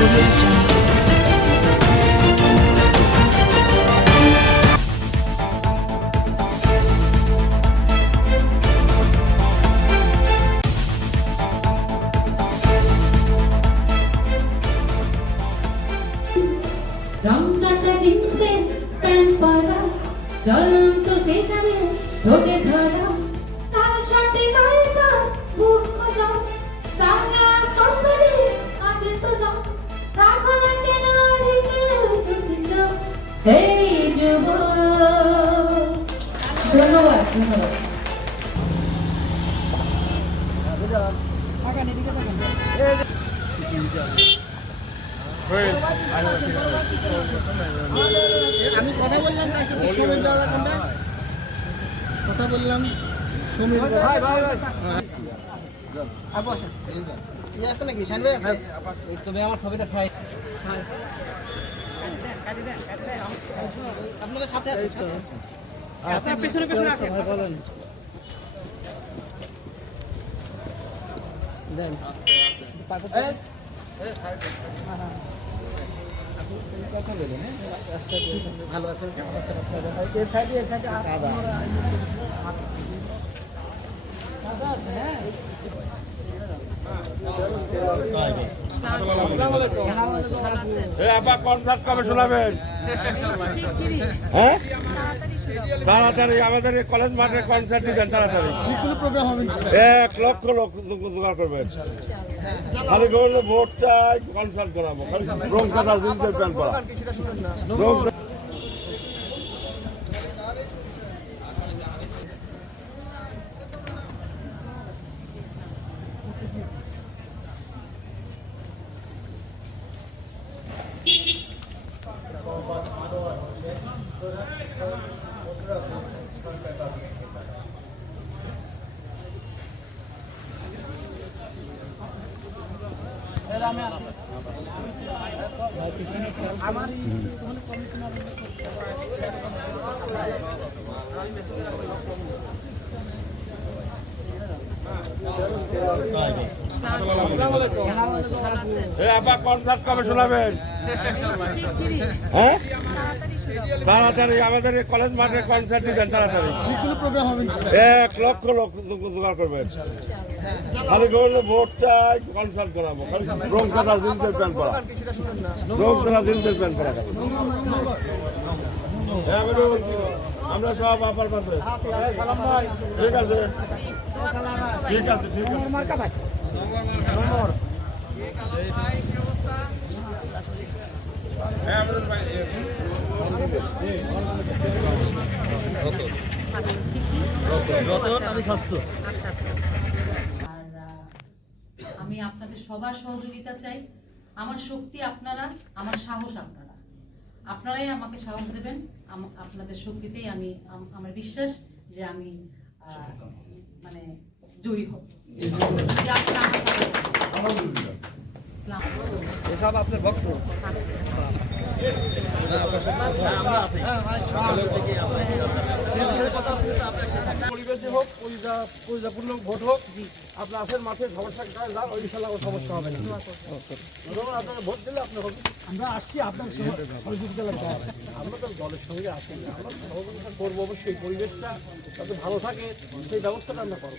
audio jungle. রমজানটা জিতলে pan পরা জ্বলন্ত সেখানে ঠোঁটে ধরা এই যুব ধন্যবাদ ধন্যবাদ। আমি কথা বললাম তার সাথে সমীর দাদা কোনটা? কথা বললাম সমীর ভাই ভাই ভাই। আপু আসেন। কি আছে নাকি? শান আছে? তুমি আমার ছবিটা আপনাদের সাথে আছে আপনার পেছনে পেছনে আছে বলেন। দেন। হ্যাঁ। ভালো আছেন? কেমন আছেন আপনারা কনসার্ট কবে শোনাবেন? হ্যাঁ? তাড়াতাড়ি আমাদের কলেজ মাঠে কনসার্ট দিবেন, তাড়াতাড়ি। এক লক্ষ লোক জোগাড় করবেন। খালি ভোট চাই কনসার্ট করাবো। রং কাটা জিনিসের প্যান্ট পরা। আপা কনসার্ট কবে শোনাবেন? হ্যাঁ? তাড়াতাড়ি আমাদের কলেজ মাঠে কনসার্ট দিবেন, তাড়াতাড়ি। এক লক্ষ লোক জোগাড় করবেন। খালি বললে ভোট চাই কনসার্ট করাবো। খালি রং কাটা জিন্সের প্যান্ট পরা। রং কাটা জিন্সের প্যান্ট পরা। হ্যাঁ। আমরা সব আপার পাশে। ঠিক আছে। ঠিক আছে ঠিক আছে। আমি স্বাস্থ্য আমি আপনাদের সবার সহযোগিতা চাই। আমার শক্তি আপনারা আমার সাহস আপনারা। আপনারাই আমাকে সাহস দেবেন। আপনাদের শক্তিতেই আমি আমার বিশ্বাস যে আমি মানে জয়ী হব। আপনারা এসব ভক্ত। আলাইকুম। পরিবেশে হোক ভোট হোক আপনার আসেন মাঠে সমস্যা ওই ইনশাল্লাহ সমস্যা হবে না। আপনাকে ভোট দিলে আপনার হবে। আমরা আসছি আপনার আমরা তো দলের সঙ্গে আসি। আমরা সহযোগিতা করব অবশ্যই পরিবেশটা যাতে ভালো থাকে সেই ব্যবস্থাটা আমরা করব।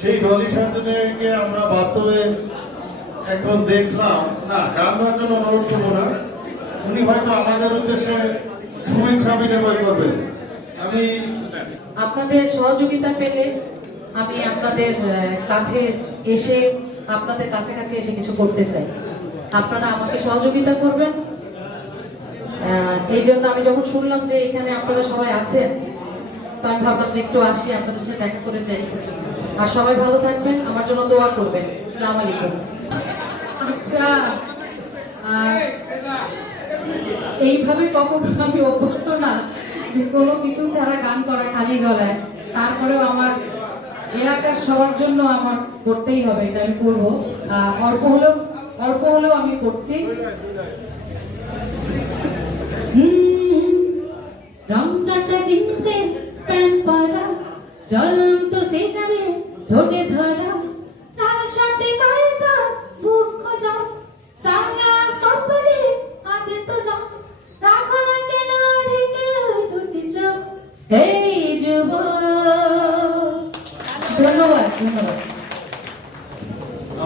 সেই ডলি সার্জনীকে আমরা বাস্তবে এখন দেখলাম। না, গান গাওয়ার জন্য অনুরোধ করব না। উনি হয়তো আমাদের উদ্দেশ্যে শুভেচ্ছা বিনিময় করবেন। আমি আপনাদের সহযোগিতা পেলে আমি আপনাদের কাছে এসে, আপনাদের কাছাকাছি এসে কিছু করতে চাই। আপনারা আমাকে সহযোগিতা করবেন। এই জন্য আমি যখন শুনলাম যে এখানে আপনারা সবাই আছেন তো আমি ভাবলাম যে একটু আসি আপনাদের সাথে দেখা করে যাই। আর সবাই ভালো থাকবেন আমার জন্য দোয়া করবেন। আসসালামু আলাইকুম। আচ্ছা এইভাবে কখনো আমি অভ্যস্ত না যে কোনো কিছু ছাড়া গান করা খালি গলায়। তারপরেও আমার এলাকার সবার জন্য আমার করতেই হবে এটা আমি করব। অল্প হলেও অল্প হলেও আমি করছি। হুম, রংচটা জিন্সে পরা। জ্বলন্ত সেখানে ঠোঁটে ধরা। লাল শার্টে গায়েটা বুক খোলা। সানগ্লাস কপালে আছে তোলা। রাখো না কেন ঢেকে ওই দুটি চোখ? এই যুব ধন্যবাদ ধন্যবাদ।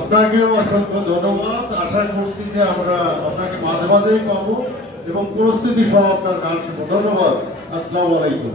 আপনাকেও অসংখ্য ধন্যবাদ। আশা করছি যে আমরা আপনাকে মাঝে মাঝেই পাবো এবং প্রস্তুতি সহ আপনার গান শুনব। ধন্যবাদ। আসসালামু আলাইকুম।